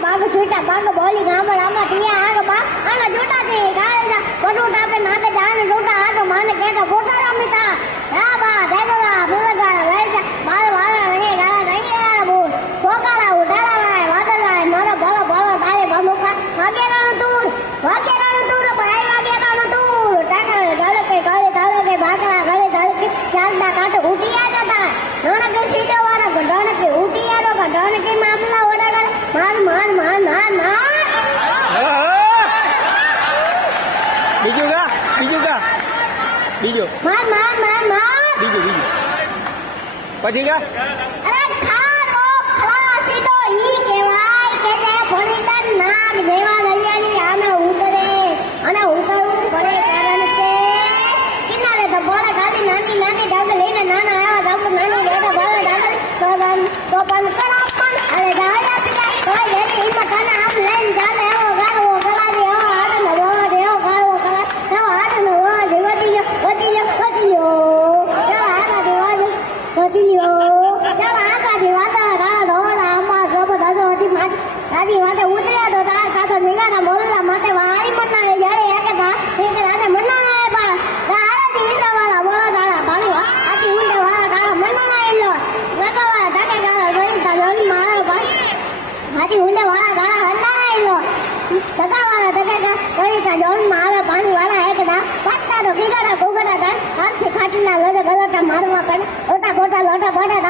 बाग छूटा बाग बोली गामड़ आमा टिया आग बा आना झूठा थी गाले बडू टापे नाके जान झूठा आग माने केटा बोटा रमिता या बा देगला मुलगा वैसा बाल वाला नहीं गाला नहीं है बोल कोकाला उठाला है वादला है मारा बोला बोला दाले बमुखा वागेरानो दूर भाई वागेरानो दूर टाका गाले के भागला गाले दाल के चांदा काट उठिया जाता नोना के सीधे वाला गडोन के उठिया रो गडोन के मामला ओड़ा मार मार मार मार मार બીજું मार मार मार मार બીજું પછી કા અરે ખારો ખલાસી તો ઈ કહેવાય કે તે ભણીતન નામ જેવા દરિયાની આમે ઉતરે અને ઉતરવું પડે કારણ કે કિનારે તો બોરે ગાડી નાની નાની ડાગ લઈને નાના આવા ડાગ નાની બેટા બોરે ડાગ તો પણ કરો પણ અરે ડાયા પિતા તો એની હિંમત અને આમ લઈને જાને એવો ગાડવો ગલાડી એવો આડનો બોવા દેવો ગાળવો ગલા એવો આડનો બોવા દે વધી ગયો એવો આડા દેવા વધી ગયો ચાલ આગાડી વાદળા ગાળા ધોળા અંબા ગબ દાદો હતી દાદી માટે ઉતર્યા તો તાર સાથે મીનાના બોલલા માટે વારી મનાવે જ્યારે એકે તા એક રાતે મનાવે બા તારાથી ઈંડા વાળા બોલા દાડા ભાડું આથી ઊંડે વાળા ગાળા મનાવે લો લગાવા ડાકે ગાળા જોઈને તા જોન મારે બા આથી ઊંડે વાળા ગાળા હંડાય લો સગા વાળા દગા કોઈ તા જોન મારે પાણી વાળા એક દા પાટા તો કીડા કોગડા દા હાથથી ખાટીના લોટે ગલોટા મારવા પડે ઓટા બોટા લોટા બોટા